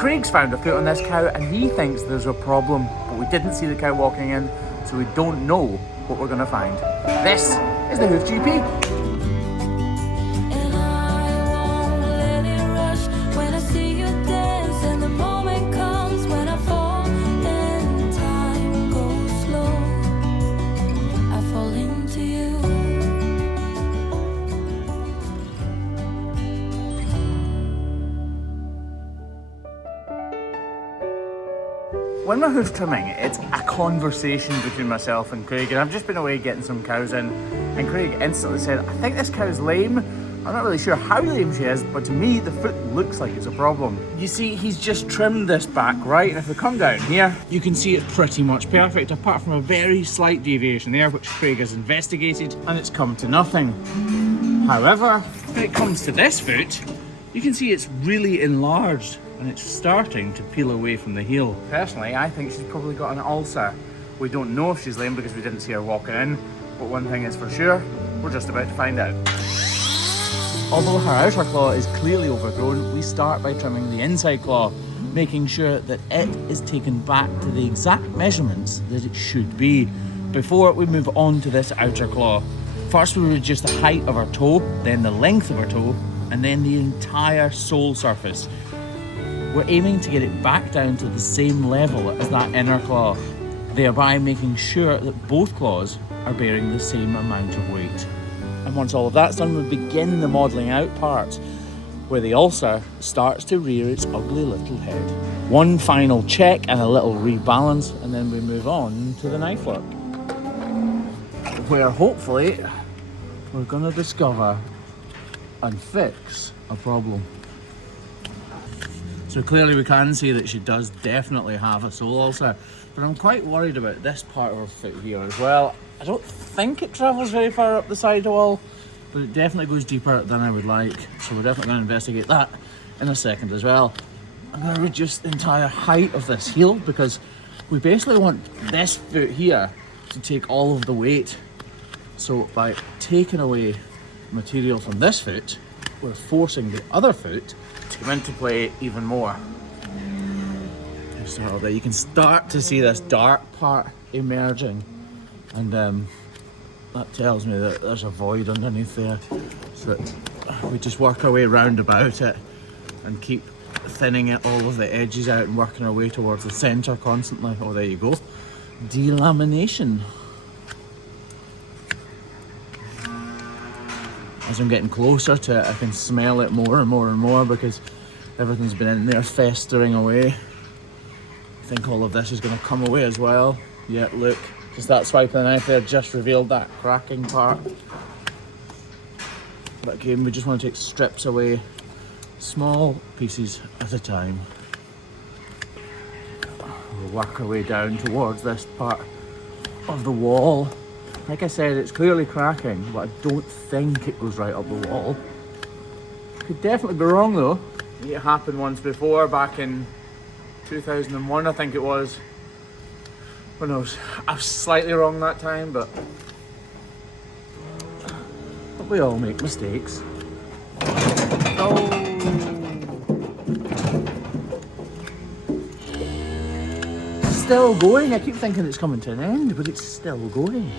Craig's found a foot on this cow and he thinks there's a problem, but we didn't see the cow walking in, so we don't know what we're gonna find. This is the Hoof GP. When we're hoof trimming, it's a conversation between myself and Craig, and I've just been away getting some cows in, and Craig instantly said, I think this cow's lame. I'm not really sure how lame she is, but to me, the foot looks like it's a problem. You see, he's just trimmed this back, right? And if we come down here, you can see it's pretty much perfect, apart from a very slight deviation there, which Craig has investigated, and it's come to nothing. However, when it comes to this foot, you can see it's really enlarged, and it's starting to peel away from the heel. Personally, I think she's probably got an ulcer. We don't know if she's lame because we didn't see her walking in, but one thing is for sure, we're just about to find out. Although her outer claw is clearly overgrown, we start by trimming the inside claw, making sure that it is taken back to the exact measurements that it should be before we move on to this outer claw. First we reduce the height of her toe, then the length of her toe, and then the entire sole surface. We're aiming to get it back down to the same level as that inner claw, thereby making sure that both claws are bearing the same amount of weight. And once all of that's done, we begin the modelling out part, where the ulcer starts to rear its ugly little head. One final check and a little rebalance, and then we move on to the knife work, where hopefully we're going to discover and fix a problem. So clearly we can see that she does definitely have a sole ulcer, but I'm quite worried about this part of her foot here as well. I don't think it travels very far up the side wall, but it definitely goes deeper than I would like. So we're definitely going to investigate that in a second as well. I'm going to reduce the entire height of this heel because we basically want this foot here to take all of the weight. So by taking away material from this foot, we're forcing the other foot to come into play even more. So that you can start to see this dark part emerging, and that tells me that there's a void underneath there, so that we just work our way round about it and keep thinning it, all of the edges out, and working our way towards the centre constantly. Oh, there you go. Delamination. As I'm getting closer to it, I can smell it more and more and more because everything's been in there festering away. I think all of this is going to come away as well. Yeah, look, just that swipe of the knife there just revealed that cracking part. But again, we just want to take strips away, small pieces at a time. We'll work our way down towards this part of the wall. Like I said, it's clearly cracking, but I don't think it goes right up the wall. Could definitely be wrong though. It happened once before, back in 2001 I think it was. Who knows? I was slightly wrong that time, but we all make mistakes. Oh! Still going. I keep thinking it's coming to an end, but it's still going.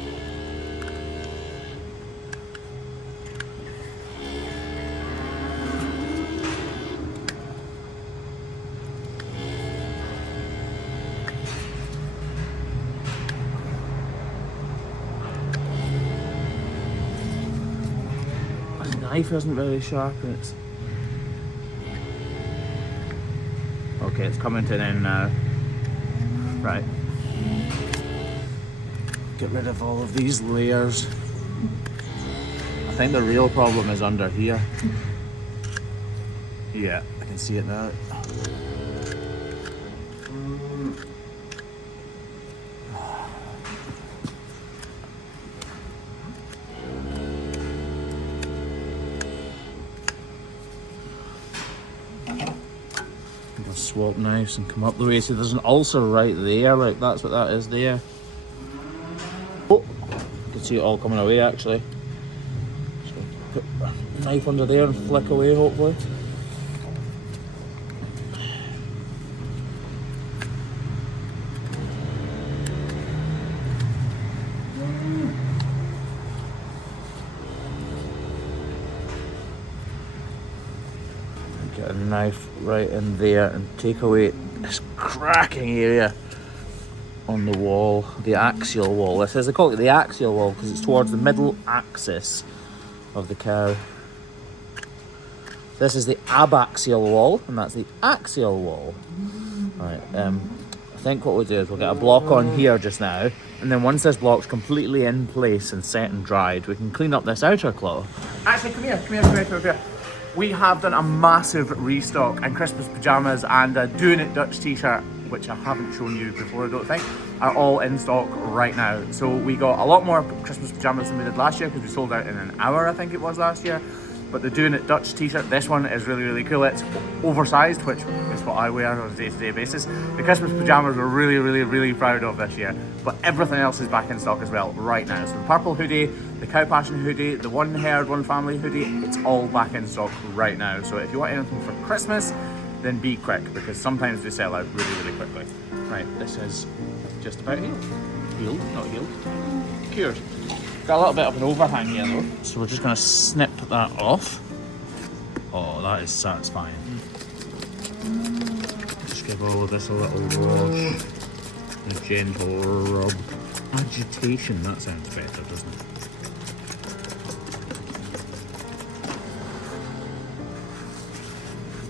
Knife isn't very sharp, and it's okay. It's coming to an end now. Right. Get rid of all of these layers. I think the real problem is under here. Yeah, I can see it now. Swap knives and come up the way. So there's an ulcer right there, like that's what that is there. Oh, you can see it all coming away actually. So put a knife under there and flick away hopefully. knife right in there and take away this cracking area on the wall, the axial wall. This is, they call it the axial wall because it's towards the middle axis of the cow. This is the abaxial wall, and that's the axial wall. Right, I think what we'll do is we'll get a block on here just now, and then once this block's completely in place and set and dried, we can clean up this outer claw. Actually, come here. We have done a massive restock, and Christmas pyjamas and a Doing It Dutch t-shirt, which I haven't shown you before, I don't think, are all in stock right now. So we got a lot more Christmas pyjamas than we did last year because we sold out in an hour, I think it was last year. But the Doing It Dutch t-shirt, this one is really, really cool. It's oversized, which is what I wear on a day-to-day basis. The Christmas pyjamas we're really, really, really proud of this year. But everything else is back in stock as well right now. So the purple hoodie, the Cow Passion hoodie, the One Herd, One Family hoodie, it's all back in stock right now. So if you want anything for Christmas, then be quick, because sometimes they sell out really, really quickly. Right, this is just about healed. Healed, not healed. Cured. Got a little bit of an overhang here though, so we're just going to snip that off. Oh, that is satisfying. Just give all of this a little wash, a gentle rub. Agitation, that sounds better, doesn't it?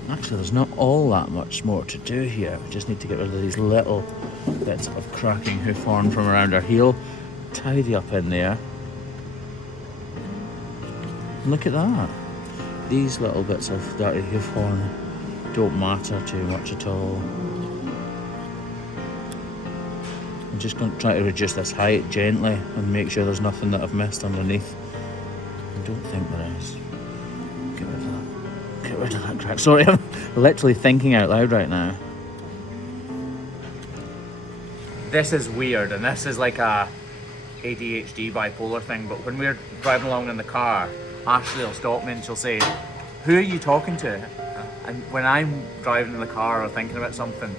Actually, there's not all that much more to do here. We just need to get rid of these little bits of cracking hoof horn from around our heel. Tidy up in there. Look at that. These little bits of dirty hoof horn don't matter too much at all. I'm just going to try to reduce this height gently and make sure there's nothing that I've missed underneath. I don't think there is. Get rid of that. Get rid of that crack. Sorry, I'm literally thinking out loud right now. This is weird, and this is like a ADHD bipolar thing, but when we're driving along in the car, Ashley will stop me and she'll say, "Who are you talking to?" And when I'm driving in the car or thinking about something,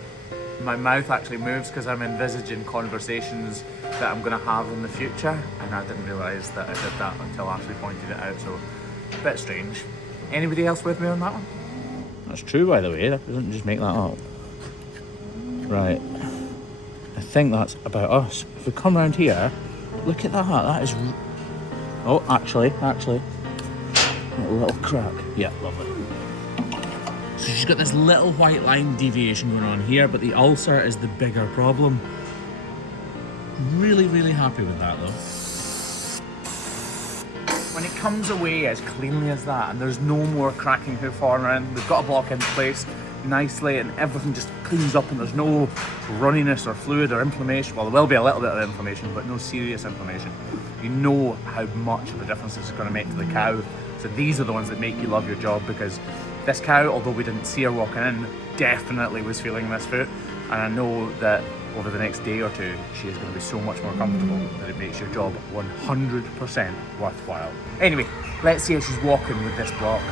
my mouth actually moves because I'm envisaging conversations that I'm going to have in the future, and I didn't realise that I did that until Ashley pointed it out, so a bit strange. Anybody else with me on that one? That's true, by the way, that doesn't just make that up. Right, I think that's about us. If we come around here, look at that, that is... Oh, actually, a little crack. Yeah, lovely. So she's got this little white line deviation going on here, but the ulcer is the bigger problem. Really, really happy with that though. When it comes away as cleanly as that, and there's no more cracking hoof horn around, we've got a block in place nicely, and everything just cleans up, and there's no runniness or fluid or inflammation. Well, there will be a little bit of inflammation, but no serious inflammation. You know how much of a difference this is going to make to the cow. So these are the ones that make you love your job, because this cow, although we didn't see her walking in, definitely was feeling this foot, and I know that over the next day or two she is going to be so much more comfortable that it makes your job 100% worthwhile. Anyway, let's see how she's walking with this block.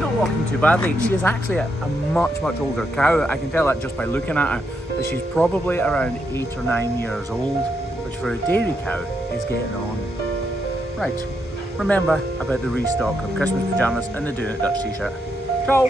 Not walking too badly. She is actually a much older cow. I can tell that just by looking at her, that she's probably around 8 or 9 years old, which for a dairy cow is getting on. Right, remember about the restock of Christmas pyjamas and the Doing It Dutch t-shirt. Ciao!